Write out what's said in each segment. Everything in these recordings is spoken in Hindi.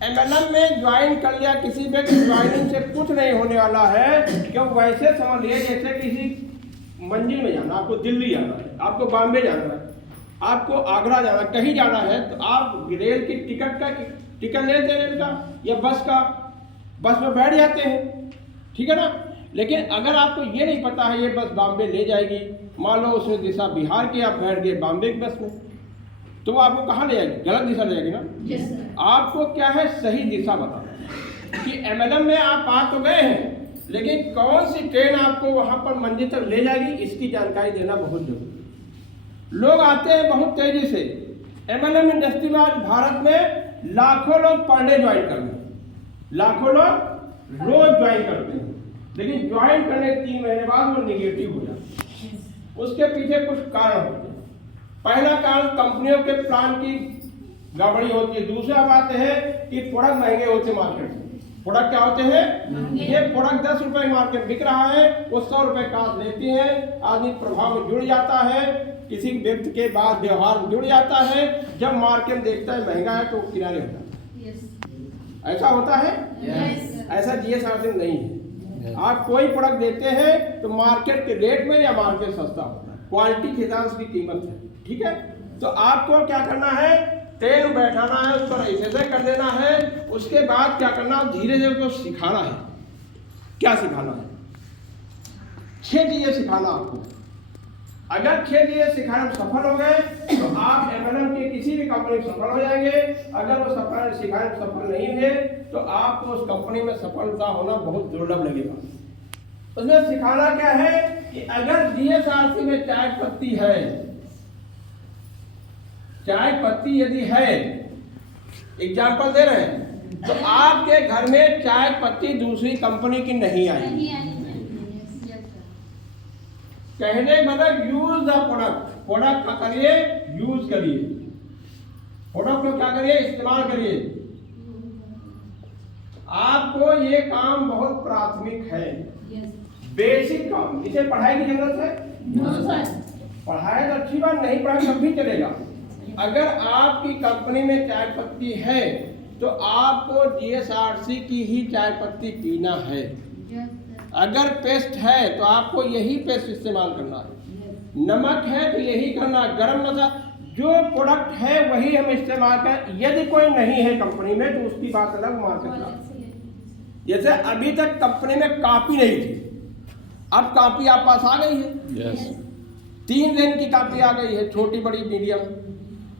एमएलएम में ज्वाइन कर लिया किसी व्यक्ति, ज्वाइनिंग से कुछ नहीं होने वाला है। क्यों? वैसे समझ लिए जैसे किसी मंजिल में जाना, आपको दिल्ली जाना है, आपको बॉम्बे जाना है, आपको आगरा जाना, कहीं जाना है, तो आप रेल की टिकट लेते हैं, रेल का या बस का, बस में बैठ जाते हैं, ठीक है ना। लेकिन अगर आपको ये नहीं पता है ये बस बॉम्बे ले जाएगी, मान लो उसमें दिशा बिहार की, आप बैठ गए बॉम्बे की बस में, तो वो आपको कहाँ ले जाएगी? गलत दिशा ले जाएगी ना। yes, आपको क्या है, सही दिशा बताना कि एमएलएम में आप आ तो गए हैं, लेकिन कौन सी ट्रेन आपको वहां पर मंजिल तक ले जाएगी, इसकी जानकारी देना बहुत जरूरी। लोग आते हैं बहुत तेजी से एमएलएम इंडस्ट्री में। आज भारत में लाखों लोग पर डे ज्वाइन कर रहे हैं, लाखों लोग रोज ज्वाइन करते हैं, लेकिन ज्वाइन करने के 3 महीने बाद वो निगेटिव हो जाते हैं। उसके पीछे कुछ कारण होते हैं। पहला कारण कंपनियों के प्लान की गड़बड़ी होती है। दूसरा बात है कि प्रोडक्ट महंगे होते हैं मार्केट में। प्रोडक्ट क्या होते हैं? ये प्रोडक्ट 10 रुपए मार्केट बिक रहा है, वो 100 रुपए कास्ट लेती है, आदमी प्रभाव में जुड़ जाता है, किसी व्यक्ति के बाद व्यवहार में जुड़ जाता है, जब मार्केट देखता है महंगा है तो किनारे होता है। yes, ऐसा होता है? yes, ऐसा जीएसआरसी नहीं है। आप कोई प्रोडक्ट देते हैं तो मार्केट के रेट में या मार्केट सस्ता होता है, क्वालिटी के हिसाब से कीमत है, ठीक है। तो आपको क्या करना है, ट्रेन बैठाना है, उस पर ऐसे कर देना है। उसके बाद क्या करना है, धीरे धीरे उसको सिखाना है। क्या सिखाना है? 6 चीजें सिखाना आपको। अगर 6 चीजें सिखाने में सफल हो गए तो आप एमएलएम की किसी भी कंपनी में सफल हो जाएंगे। अगर वो सफल सिखाने में सफल नहीं हुए तो आपको उस कंपनी में सफलता होना बहुत दुर्लभ लगेगा। उसमें सिखाना क्या है कि अगर जीएसआरसी में चाय पत्ती है, चाय पत्ती यदि है, एग्जाम्पल दे रहे हैं, तो आपके घर में चाय पत्ती दूसरी कंपनी की नहीं आएगी। नहीं आएगी, yes, yes, कहने का मतलब यूज द प्रोडक्ट, प्रोडक्ट का करिए, यूज करिए, प्रोडक्ट को क्या करिए, इस्तेमाल करिए। आपको ये काम बहुत प्राथमिक है, yes, बेसिक काम। इसे पढ़ाई की जरूरत है? no, sir, पढ़ाए तो अच्छी बात, नहीं पढ़ाए तब भी चलेगा। अगर आपकी कंपनी में चाय पत्ती है तो आपको जीएसआरसी की ही चाय पत्ती पीना है। yes, sir, अगर पेस्ट है तो आपको यही पेस्ट इस्तेमाल करना है, yes, नमक है तो यही करना, गरम मसाला, जो प्रोडक्ट है वही हम इस्तेमाल करें। यदि कोई नहीं है कंपनी में तो उसकी बात अलग, मार्केट का। जैसे अभी तक कंपनी में कॉपी नहीं थी, अब कॉपी आप पास आ गई है, Yes. 3 दिन की कॉपी आ गई है, छोटी बड़ी मीडियम।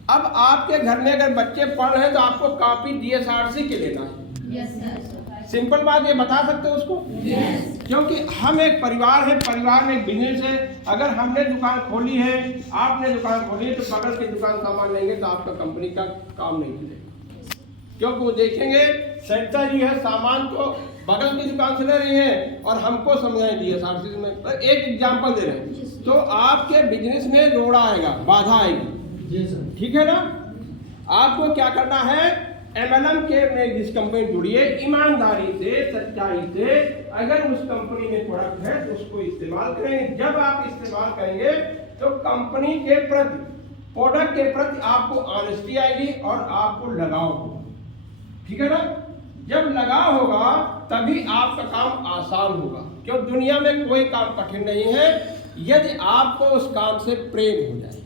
अब आपके घर में अगर बच्चे पढ़ रहे हैं तो आपको कॉपी जीएसआरसी के लेना है। yes, sir, सिंपल बात, ये बता सकते हो उसको? yes, क्योंकि हम एक परिवार है, परिवार में एक बिजनेस है। अगर हमने दुकान खोली है, आपने दुकान खोली है, तो बगल की दुकान सामान लेंगे तो आपका कंपनी का काम नहीं चलेगा। क्योंकि वो देखेंगे संस्था जी है, सामान तो बगल की दुकान से ले रही है और हमको समझाएं जीएसआरसी में। एक एग्जांपल दे रहे हैं, तो आपके बिजनेस में रोड़ा आएगा, बाधा आएगी, ठीक है ना। आपको क्या करना है, एमएलएम के में जिस कंपनी जुड़िए, ईमानदारी से, सच्चाई से, अगर उस कंपनी में प्रोडक्ट है तो उसको इस्तेमाल करेंगे। जब आप इस्तेमाल करेंगे तो कंपनी के प्रति, प्रोडक्ट के प्रति आपको ऑनेस्टी आएगी और आपको लगाव होगा, ठीक है ना। जब लगाव होगा तभी आपका काम आसान होगा, क्यों दुनिया में कोई काम कठिन नहीं है यदि आपको उस काम से प्रेम हो जाए।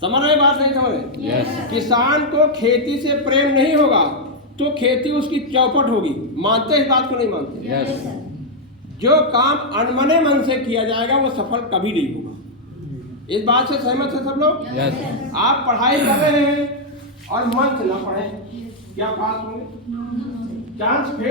समझ रहे बात? नहीं समझ रहे? yes, किसान को खेती से प्रेम नहीं होगा तो खेती उसकी चौपट होगी। मानते हैं इस बात को? नहीं मानते? yes, Yes. sir, जो काम अनमने मन से किया जाएगा वो सफल कभी नहीं होगा। इस बात से सहमत है सब लोग? Yes. आप पढ़ाई कर रहे हैं और मन से ना पढ़े, क्या बात होंगे? no, no, chance fail